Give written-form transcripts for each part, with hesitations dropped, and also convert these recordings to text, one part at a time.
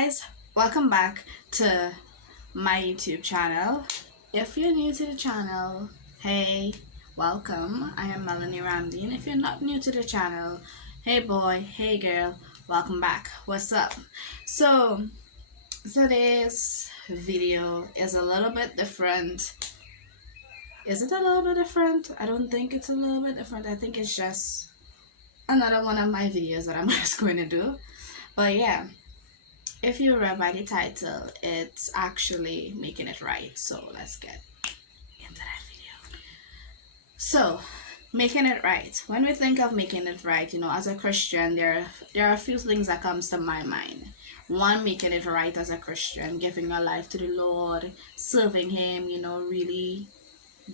guys, welcome back to my YouTube channel. If you're new to the channel, hey, welcome. I am Melanie Ramdeen. If you're not new to the channel, hey boy, hey girl, welcome back. What's up? So today's video is a little bit different. Is it a little bit different? I don't think it's a little bit different. I think it's just another one of my videos that I'm just going to do. But yeah, if you read by the title, it's actually making it right. So let's get into that video. So, making it right. When we think of making it right, as a Christian, there are a few things that comes to my mind. One, making it right as a Christian, giving your life to the Lord, serving Him, really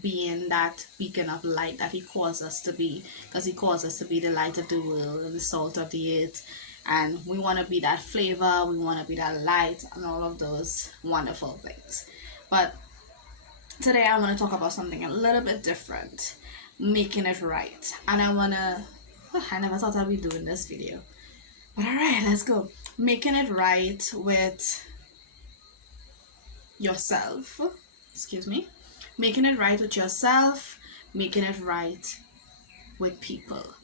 being that beacon of light that He calls us to be, because He calls us to be the light of the world and the salt of the earth. And we want to be that flavor, we want to be that light, and all of those wonderful things. But today I want to talk about something a little bit different, making it right. And I never thought I'd be doing this video, but alright, let's go. Making it right with yourself. Excuse me. Making it right with yourself, making it right with people.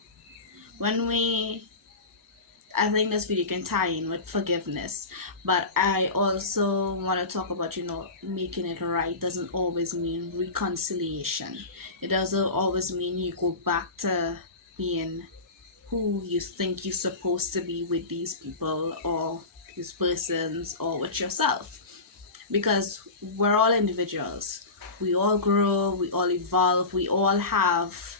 I think this video can tie in with forgiveness, but I also want to talk about, making it right doesn't always mean reconciliation. It doesn't always mean you go back to being who you think you're supposed to be with these people or these persons or with yourself. Because we're all individuals. We all grow, we all evolve, we all have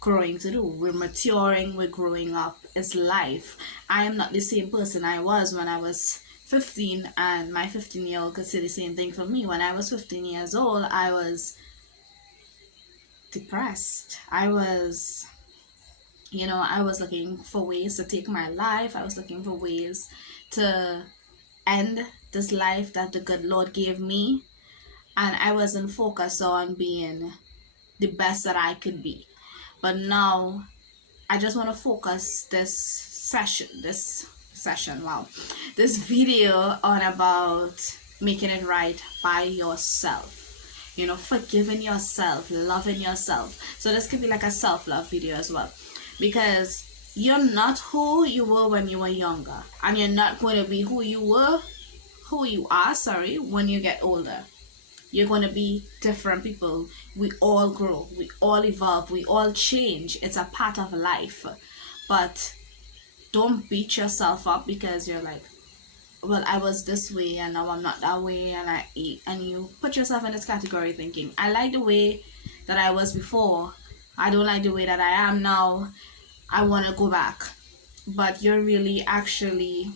growing to do. We're maturing, we're growing up. It's life. I am not the same person I was when I was 15, and my 15-year-old could say the same thing for me. When I was 15 years old, I was depressed. I was looking for ways to take my life. I was looking for ways to end this life that the good Lord gave me, and I wasn't focused on being the best that I could be. But now I just want to focus this video on about making it right by yourself. Forgiving yourself, loving yourself. So this could be like a self-love video as well, because you're not who you were when you were younger, and you're not going to be who you are, when you get older. You're going to be different people. We all grow, we all evolve, we all change. It's a part of life. But don't beat yourself up because you're like, well, I was this way and now I'm not that way, and you put yourself in this category thinking, I like the way that I was before, I don't like the way that I am now, I want to go back. But you're really actually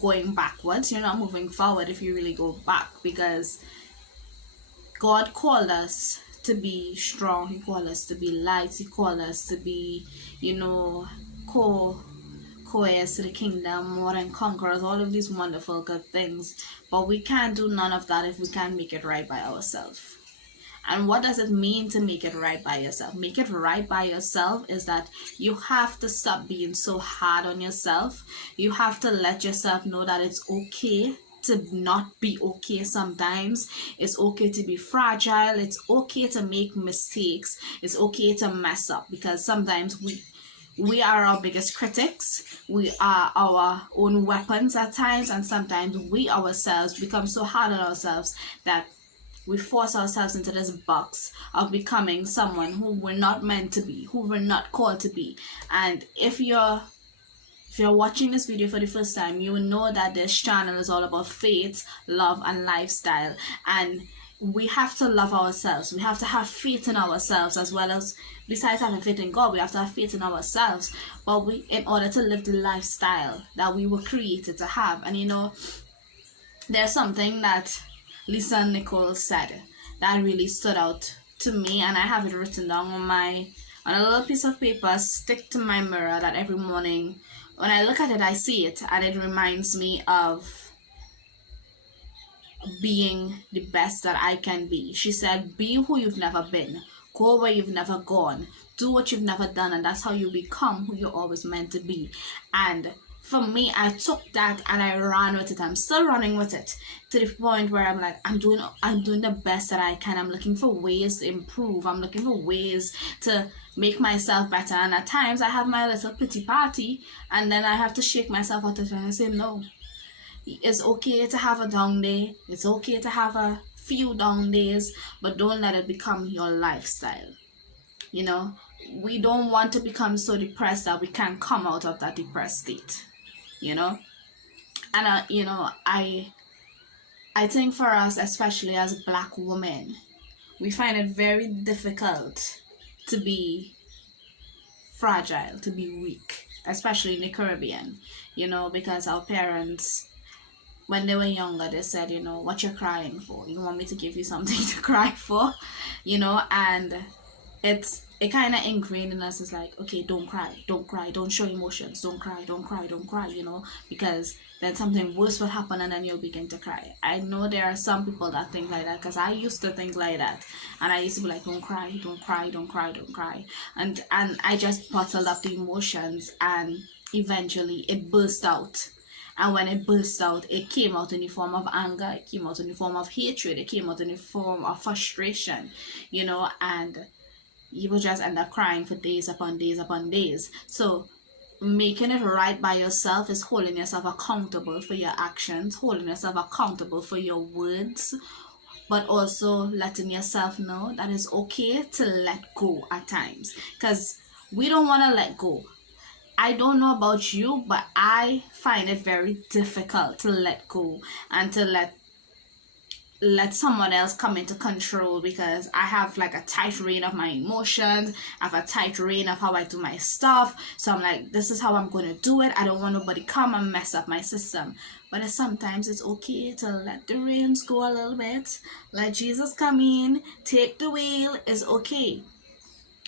going backwards. You're not moving forward if you really go back, because God called us to be strong. He called us to be light. He called us to be, co-heirs to the kingdom, more than conquerors, all of these wonderful good things. But we can't do none of that if we can't make it right by ourselves. And what does it mean to make it right by yourself? Make it right by yourself is that you have to stop being so hard on yourself. You have to let yourself know that it's okay to not be okay sometimes. It's okay to be fragile. It's okay to make mistakes. It's okay to mess up, because sometimes we are our biggest critics. We are our own weapons at times, and sometimes we ourselves become so hard on ourselves that we force ourselves into this box of becoming someone who we're not meant to be, who we're not called to be. And if you're watching this video for the first time, you will know that this channel is all about faith, love, and lifestyle. And we have to love ourselves. We have to have faith in ourselves, as well as, besides having faith in God, we have to have faith in ourselves. But in order to live the lifestyle that we were created to have. And there's something that Lisa Nicole said that really stood out to me, and I have it written down on a little piece of paper, stick to my mirror, that every morning when I look at it, I see it, and it reminds me of being the best that I can be. She said, be who you've never been, go where you've never gone, do what you've never done, and that's how you become who you're always meant to be. And for me, I took that and I ran with it. I'm still running with it to the point where I'm like, I'm doing the best that I can. I'm looking for ways to improve. I'm looking for ways to make myself better. And at times I have my little pity party, and then I have to shake myself out of it and say, no, it's okay to have a down day. It's okay to have a few down days, but don't let it become your lifestyle. You know, we don't want to become so depressed that we can't come out of that depressed state. You know, and I think for us, especially as Black women, we find it very difficult to be fragile, to be weak, especially in the Caribbean. You know, because our parents, when they were younger, they said, you know, what you're crying for? You want me to give you something to cry for? You know, and it kind of ingrained in us. Is like, okay, don't cry, don't show emotions, don't cry, you know, because then something worse will happen and then you'll begin to cry. I know there are some people that think like that, because I used to think like that, and I used to be like, don't cry, and I just bottled up the emotions, and eventually it burst out. And when it burst out, it came out in the form of anger, it came out in the form of hatred, it came out in the form of frustration, you know, and you will just end up crying for days upon days upon days. So making it right by yourself is holding yourself accountable for your actions, holding yourself accountable for your words, but also letting yourself know that it's okay to let go at times, because we don't want to let go. I don't know about you, but I find it very difficult to let go and to let someone else come into control, because I have like a tight rein of my emotions. I have a tight rein of how I do my stuff. So I'm like, this is how I'm going to do it. I don't want nobody come and mess up my system. But sometimes it's okay to let the reins go a little bit. Let Jesus come in, take the wheel. It's okay.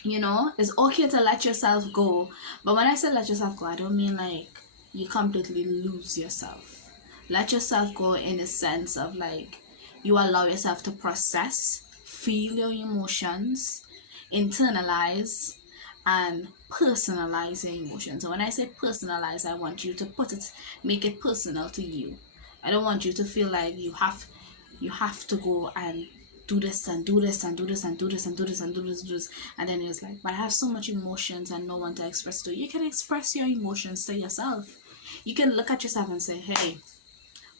You know, it's okay to let yourself go. But when I say let yourself go, I don't mean like you completely lose yourself. Let yourself go in a sense of like, you allow yourself to process, feel your emotions, internalize, and personalize your emotions. And when I say personalize, I want you to make it personal to you. I don't want you to feel like you have to go and do this and do this and do this and do this and do this and do this and do this, and then it's like, but I have so much emotions and no one to express to. You can express your emotions to yourself. You can look at yourself and say, hey,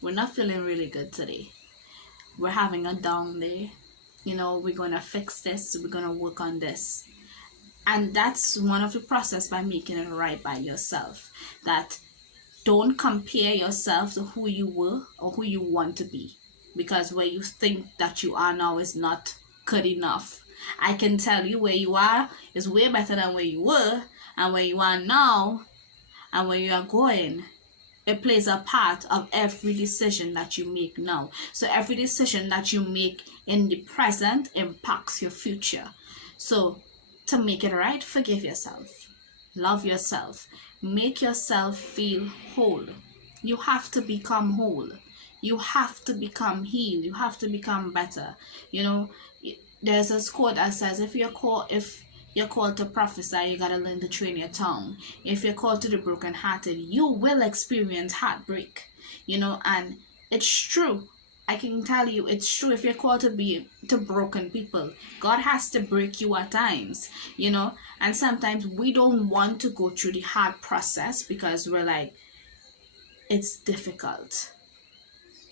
we're not feeling really good today, we're having a down day, you know, we're gonna fix this, we're gonna work on this. And that's one of the process by making it right by yourself. That don't compare yourself to who you were or who you want to be, because where you think that you are now is not good enough. I can tell you where you are is way better than where you were, and where you are now and where you are going, it plays a part of every decision that you make now. So every decision that you make in the present impacts your future. So to make it right, forgive yourself, love yourself, make yourself feel whole. You have to become whole. You have to become healed. You have to become better. You know, there's a quote that says, if you're called to prophesy, you gotta learn to train your tongue. If you're called to the brokenhearted, you will experience heartbreak. You know, and it's true. I can tell you it's true. If you're called to be to broken people, God has to break you at times, you know. And sometimes we don't want to go through the hard process because we're like, it's difficult.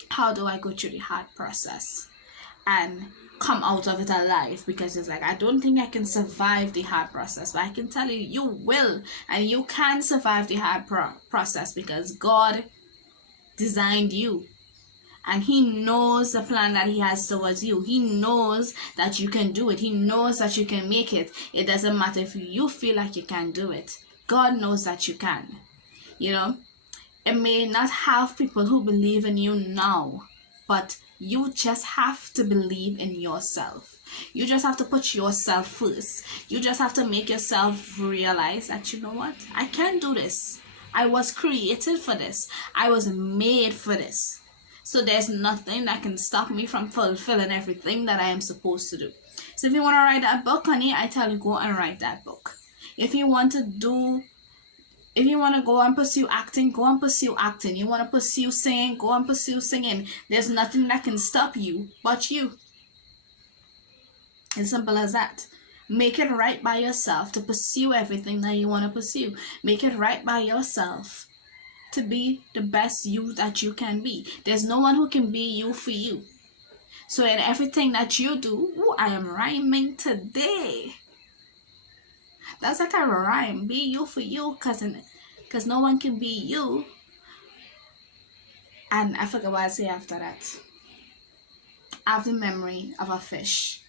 How do I go through the hard process and come out of it alive? Because it's like, I don't think I can survive the hard process, but I can tell you, you will, and you can survive the hard process, because God designed you, and he knows the plan that he has towards you. He knows that you can do it. He knows that you can make it. It doesn't matter if you feel like you can't do it. God knows that you can. You know, it may not have people who believe in you now, but you just have to believe in yourself. You just have to put yourself first. You just have to make yourself realize that, you know what, I can do this. I was created for this. I was made for this. So there's nothing that can stop me from fulfilling everything that I am supposed to do. So if you want to write that book, honey, I tell you, go and write that book. If you want to do If you want to go and pursue acting, go and pursue acting. You want to pursue singing, go and pursue singing. There's nothing that can stop you but you. As simple as that. Make it right by yourself to pursue everything that you want to pursue. Make it right by yourself to be the best you that you can be. There's no one who can be you for you. So in everything that you do, ooh, I am rhyming today. That's like a rhyme. Be you for you, because no one can be you. And I forgot what I say after that. I have the memory of a fish.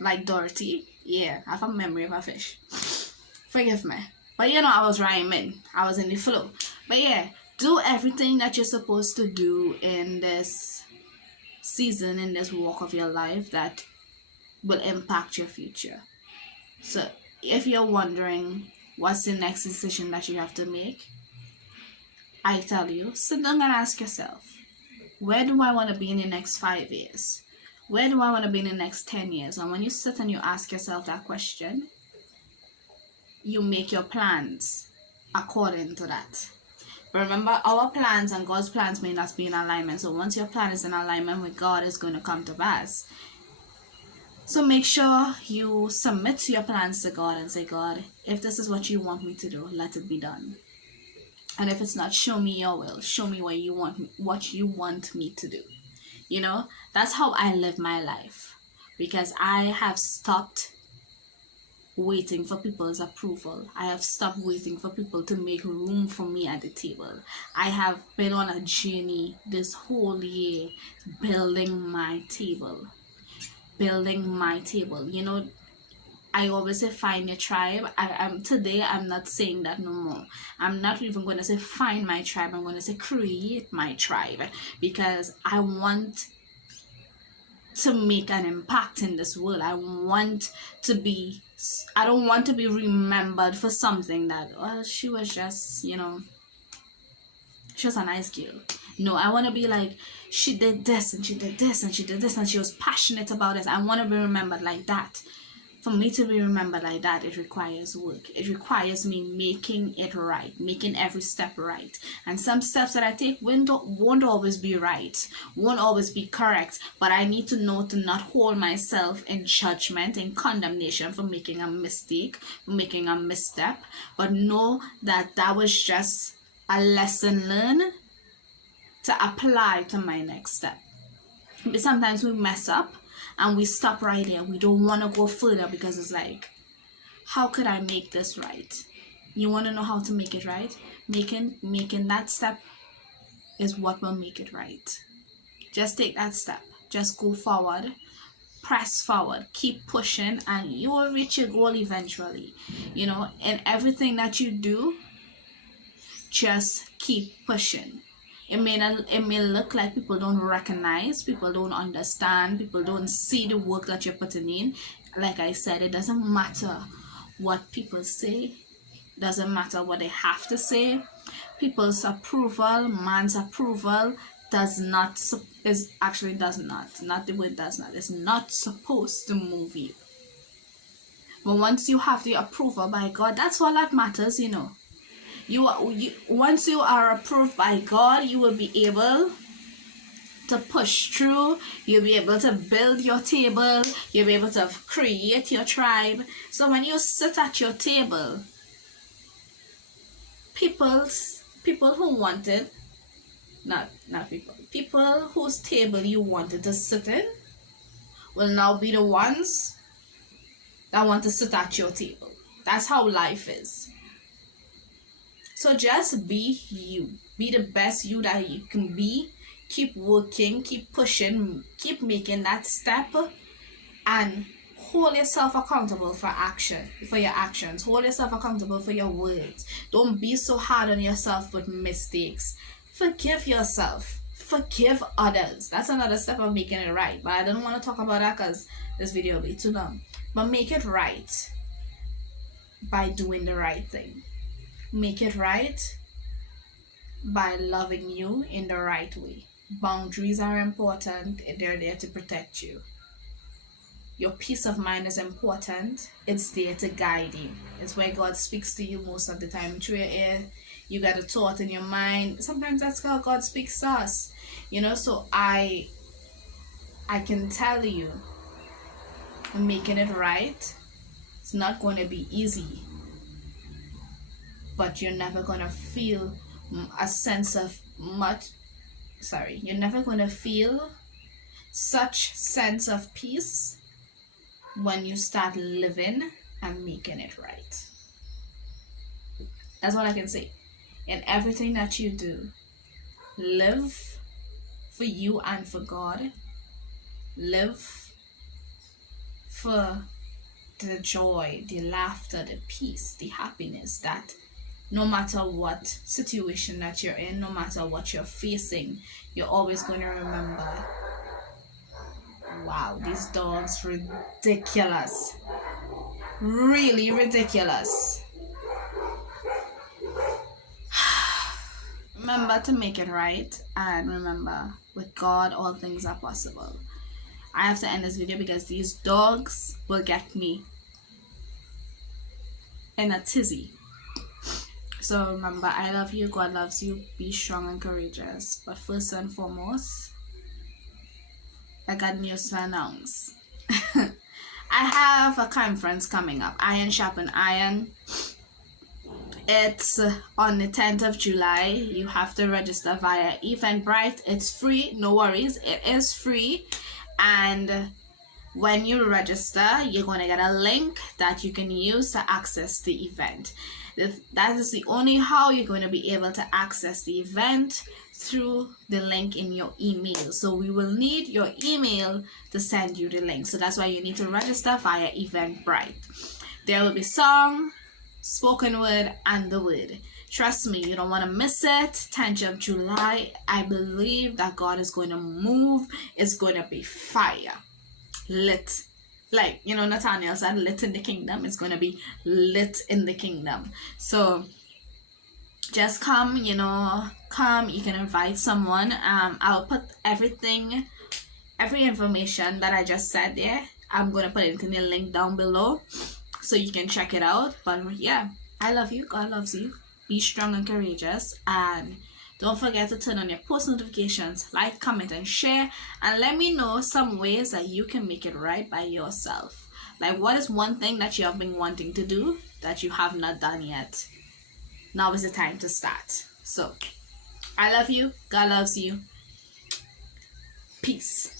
Like Dorothy. Yeah, I have a memory of a fish. Forgive me. But you know, I was rhyming. I was in the flow. But yeah, do everything that you're supposed to do in this season, in this walk of your life that will impact your future. So if you're wondering what's the next decision that you have to make, I tell you, sit down and ask yourself, where do I want to be in the next 5 years? Where do I want to be in the next 10 years? And when you sit and you ask yourself that question, you make your plans according to that. But remember, our plans and God's plans may not be in alignment. So once your plan is in alignment with God, it's going to come to pass. So make sure you submit your plans to God and say, God, if this is what you want me to do, let it be done. And if it's not, show me your will. Show me what you want me to do. You know, that's how I live my life. Because I have stopped waiting for people's approval. I have stopped waiting for people to make room for me at the table. I have been on a journey this whole year building my table. You know, I always say find your tribe. Today I'm not saying that no more. I'm not even going to say find my tribe. I'm going to say create my tribe, because I want to make an impact in this world. I don't want to be remembered for something that, well, she was just, you know, she was a nice girl. No, I want to be like, she did this and she did this and she did this and she was passionate about this. I want to be remembered like that. For me to be remembered like that, it requires work. It requires me making it right, making every step right. And some steps that I take won't always be right, won't always be correct. But I need to know to not hold myself in judgment and condemnation for making a mistake, for making a misstep. But know that that was just a lesson learned to apply to my next step. But sometimes we mess up and we stop right there. We don't want to go further because it's like, how could I make this right? You want to know how to make it right? Making that step is what will make it right. Just take that step. Just go forward. Press forward. Keep pushing and you will reach your goal eventually. You know, in everything that you do, just keep pushing. It may look like people don't recognize, people don't understand, people don't see the work that you're putting in. Like I said, it doesn't matter what people say, doesn't matter what they have to say. People's approval, man's approval is not supposed to move you. But once you have the approval by God, that's all that matters, you know. Once you are approved by God, you will be able to push through. You'll be able to build your table. You'll be able to create your tribe. So when you sit at your table, people who wanted, people whose table you wanted to sit in will now be the ones that want to sit at your table. That's how life is. So just be you. Be the best you that you can be. Keep working, keep pushing, keep making that step, and hold yourself accountable for your actions. Hold yourself accountable for your words. Don't be so hard on yourself with mistakes. Forgive yourself. Forgive others. That's another step of making it right. But I don't want to talk about that because this video will be too long. But make it right by doing the right thing. Make it right by loving you in the right way. Boundaries are important. They're there to protect you. Your peace of mind is important. It's there to guide you. It's where God speaks to you most of the time through your ear. You got a thought in your mind. Sometimes that's how God speaks to us. So I can tell you, making it right, it's not going to be easy, but you're never going to feel a sense of you're never going to feel such sense of peace when you start living and making it right. That's what I can say. In everything that you do, live for you and for God. Live for the joy, the laughter, the peace, the happiness that no matter what situation that you're in, no matter what you're facing, you're always going to remember, wow, these dogs, ridiculous. Really ridiculous. Remember to make it right, and remember, with God, all things are possible. I have to end this video because these dogs will get me in a tizzy. So remember, I love you, God loves you, be strong and courageous. But first and foremost, I got news to announce. I have a conference coming up, Iron Sharpen Iron. It's on the 10th of July. You have to register via Eventbrite. It's free, no worries, it is free. And when you register, you're going to get a link that you can use to access the event. That is the only how you're going to be able to access the event, through the link in your email. So we will need your email to send you the link. So that's why you need to register via Eventbrite. There will be song, spoken word, and the word. Trust me, you don't want to miss it. 10th of July, I believe that God is going to move. It's going to be fire. Lit. Like, Nathaniel said, lit in the kingdom. It's going to be lit in the kingdom. So just come, come. You can invite someone. I'll put every information that I just said there. I'm going to put it in the link down below so you can check it out. But yeah, I love you. God loves you. Be strong and courageous. And don't forget to turn on your post notifications, like, comment, and share. And let me know some ways that you can make it right by yourself. Like, what is one thing that you have been wanting to do that you have not done yet? Now is the time to start. So, I love you. God loves you. Peace.